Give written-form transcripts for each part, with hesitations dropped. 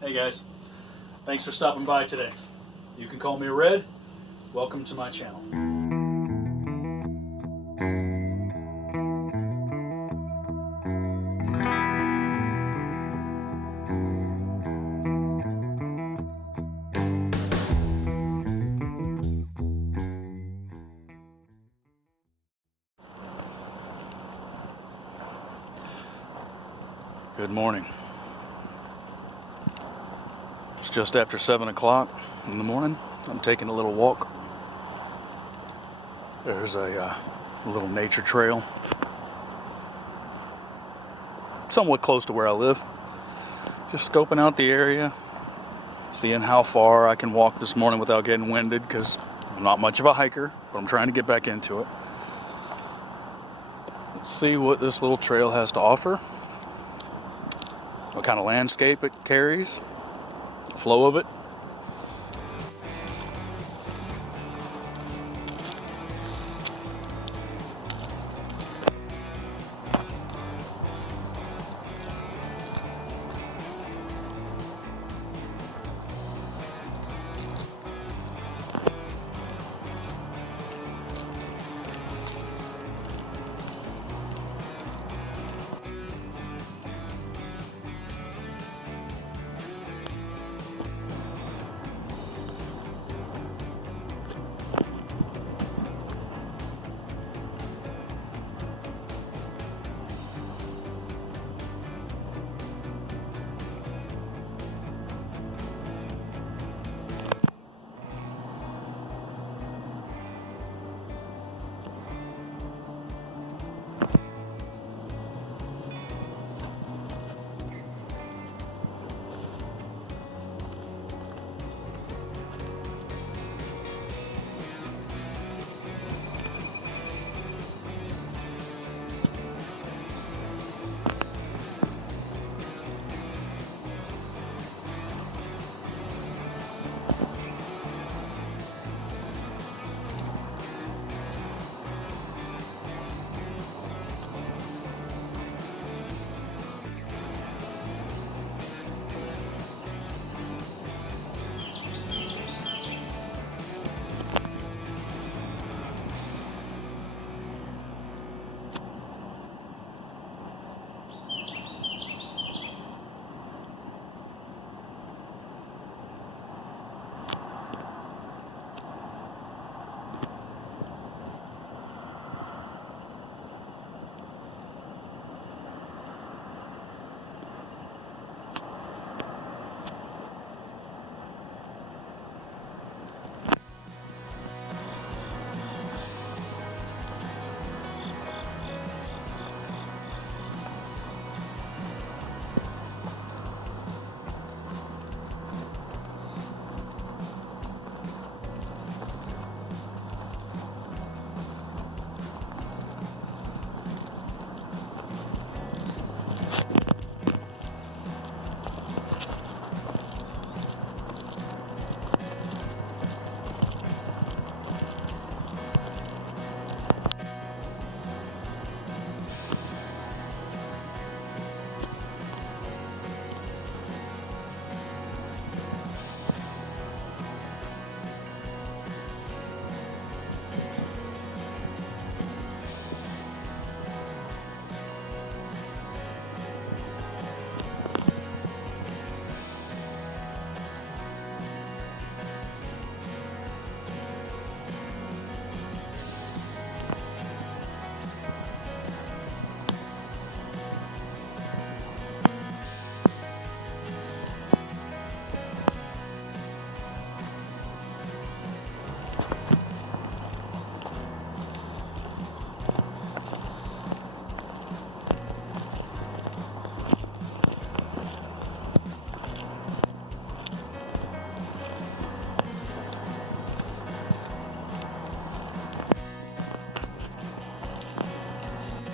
Hey guys, thanks for stopping by today. You can call me Red. Welcome to my channel. Good morning. It's just after 7 o'clock in the morning. I'm taking a little walk. There's a little nature trail somewhat close to where I live. Just scoping out the area, seeing how far I can walk this morning without getting winded, because I'm not much of a hiker, but I'm trying to get back into it. Let's see what this little trail has to offer, what kind of landscape it carries, the flow of it.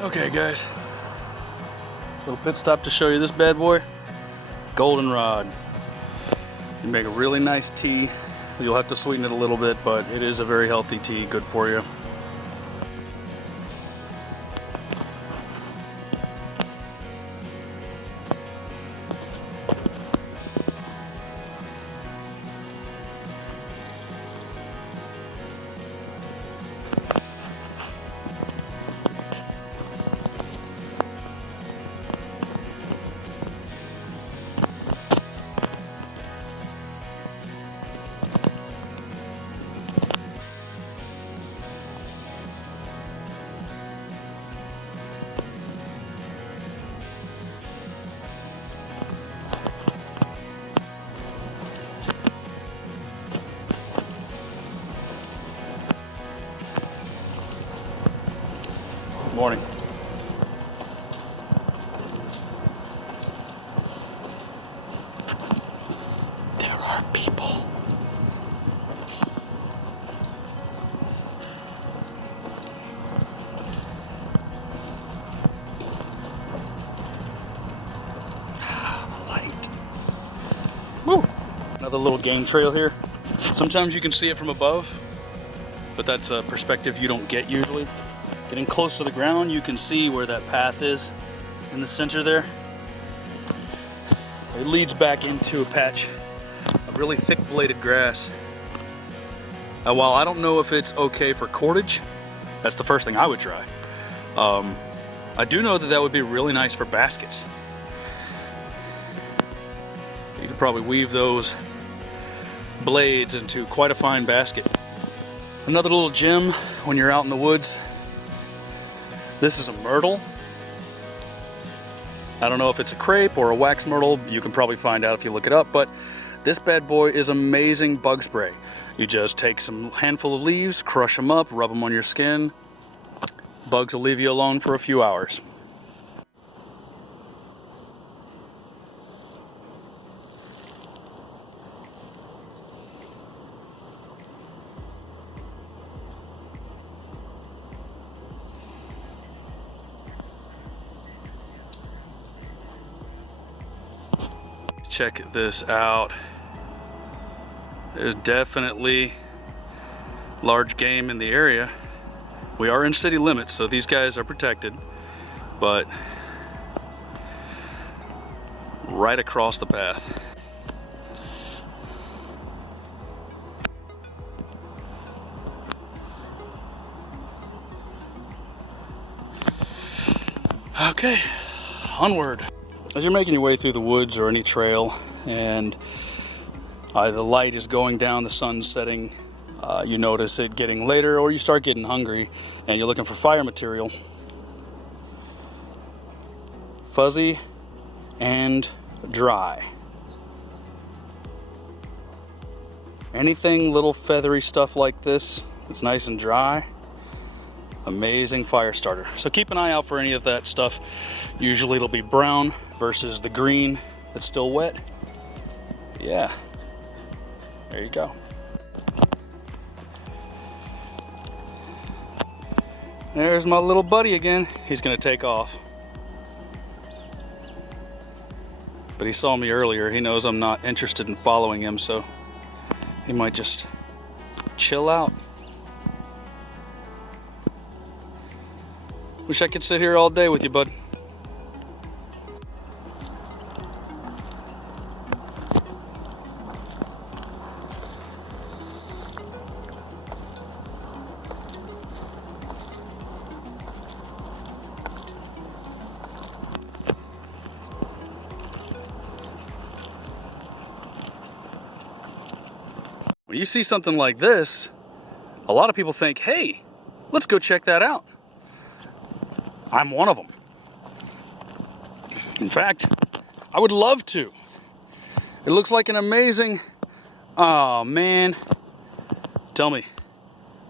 Okay guys, little pit stop to show you this bad boy, goldenrod. You make a really nice tea. You'll have to sweeten it a little bit, but it is a very healthy tea, good for you. morning. There are people. Light. Woo! Another little game trail here. Sometimes you can see it from above, but that's a perspective you don't get usually. Getting close to the ground, you can see where that path is in the center there. It leads back into a patch of really thick bladed grass. Now, while I don't know if it's okay for cordage, that's the first thing I would try. I do know that that would be really nice for baskets. You could probably weave those blades into quite a fine basket. Another little gem when you're out in the woods. This is a myrtle. I don't know if it's a crepe or a wax myrtle. You can probably find out if you look it up, but this bad boy is amazing bug spray. You just take some handful of leaves, crush them up, rub them on your skin. Bugs will leave you alone for a few hours. Check this out. There's definitely large game in the area. We are in city limits, so these guys are protected, but right across the path. Okay, onward. As you're making your way through the woods or any trail and the light is going down, the sun's setting, you notice it getting later, or you start getting hungry and you're looking for fire material. Fuzzy and dry. Anything little feathery stuff like this, it's nice and dry. Amazing fire starter. So keep an eye out for any of that stuff. Usually it'll be brown versus the green that's still wet. Yeah, there you go. There's my little buddy again. He's gonna take off. But he saw me earlier. He knows I'm not interested in following him, so he might just chill out. Wish I could sit here all day with you, bud. When you see something like this, a lot of people think, hey, let's go check that out. I'm one of them. In fact, I would love to. It looks like an amazing... Oh, man. Tell me,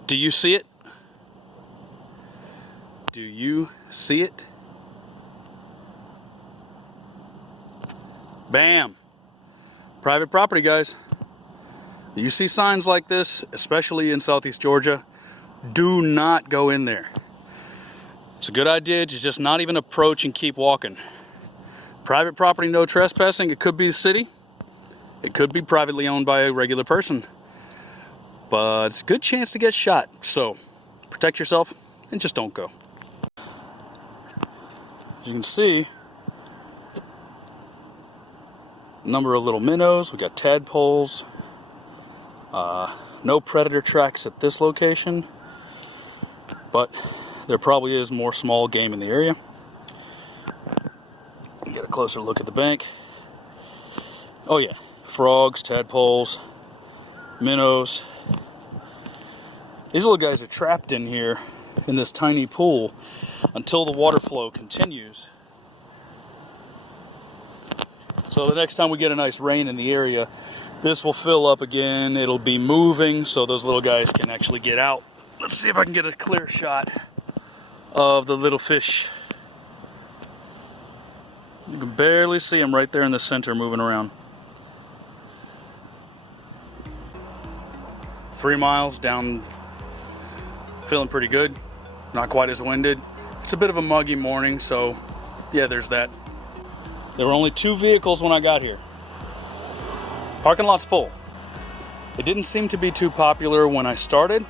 do you see it? Do you see it? Bam. Private property, guys. You see signs like this, especially in Southeast Georgia, do not go in there. It's a good idea to just not even approach and keep walking. Private property, no trespassing. It could be the city. It could be privately owned by a regular person. But it's a good chance to get shot. So protect yourself and just don't go. As you can see, a number of little minnows. We got tadpoles. No predator tracks at this location, but there probably is more small game in the area. Get a closer look at the bank. Oh yeah, frogs, tadpoles, minnows. These little guys are trapped in here in this tiny pool until the water flow continues. So the next time we get a nice rain in the area, this will fill up again. It'll be moving so those little guys can actually get out. Let's see if I can get a clear shot of the little fish. You can barely see them right there in the center moving around. 3 miles down, feeling pretty good. Not quite as winded. It's a bit of a muggy morning, so yeah, there's that. There were only 2 vehicles when I got here. Parking lot's full. It didn't seem to be too popular when I started.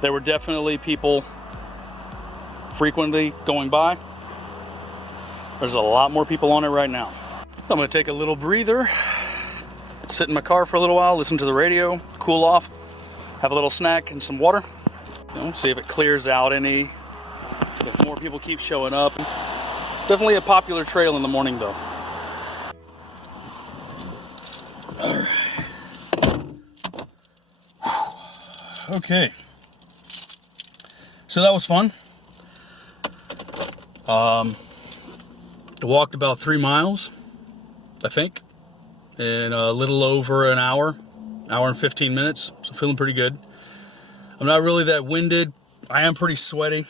There were definitely people frequently going by. There's a lot more people on it right now. So I'm gonna take a little breather, sit in my car for a little while, listen to the radio, cool off, have a little snack and some water. See if it clears out any, if more people keep showing up. Definitely a popular trail in the morning though. All right. Okay. So that was fun. I walked about 3 miles, I think, in a little over an hour and 15 minutes. So feeling pretty good. I'm not really that winded. I am pretty sweaty,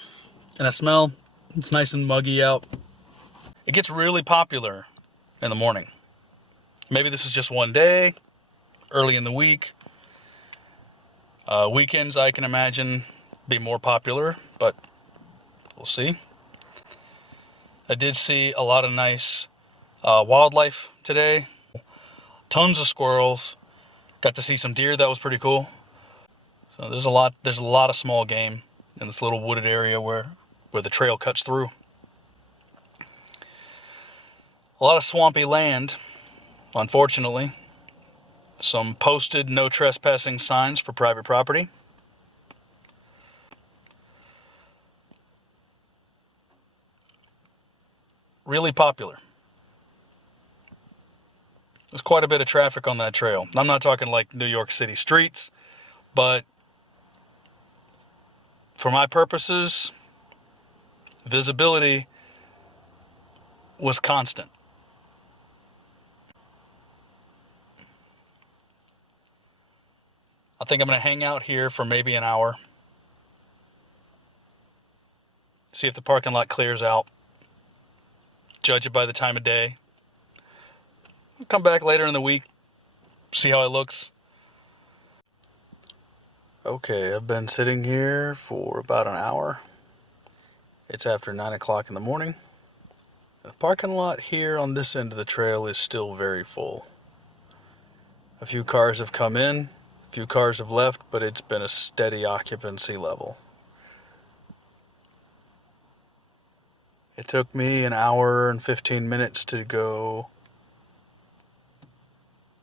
and I smell. It's nice and muggy out. It gets really popular in the morning. Maybe this is just one day, early in the week. Weekends, I can imagine, be more popular, but we'll see. I did see a lot of nice wildlife today. Tons of squirrels. Got to see some deer. That was pretty cool. So there's a lot of small game in this little wooded area where the trail cuts through. A lot of swampy land, unfortunately. Some posted no trespassing signs for private property. Really popular. There's quite a bit of traffic on that trail. I'm not talking like New York City streets, but for my purposes, visibility was constant. I think I'm going to hang out here for maybe an hour. See if the parking lot clears out. Judge it by the time of day. I'll come back later in the week, see how it looks. Okay, I've been sitting here for about an hour. It's after 9 o'clock in the morning. The parking lot here on this end of the trail is still very full. A few cars have come in, a few cars have left, but it's been a steady occupancy level. It took me an hour and 15 minutes to go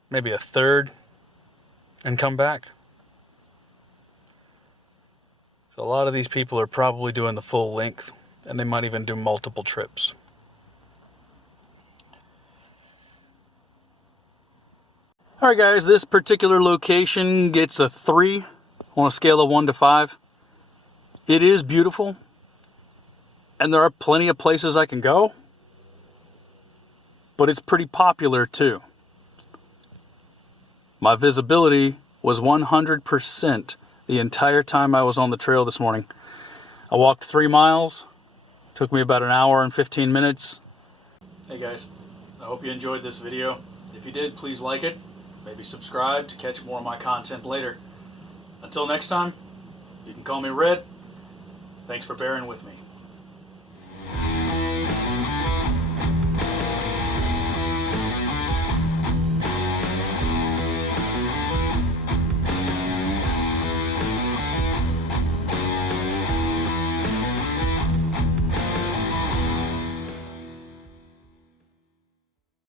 maybe a third and come back. So a lot of these people are probably doing the full length, and they might even do multiple trips. Alright guys, this particular location gets a 3 on a scale of 1 to 5. It is beautiful, and there are plenty of places I can go, but it's pretty popular too. My visibility was 100% the entire time I was on the trail this morning. I walked 3 miles, took me about an hour and 15 minutes. Hey guys, I hope you enjoyed this video. If you did, please like it. Maybe subscribe to catch more of my content later. Until next time, you can call me Red. Thanks for bearing with me.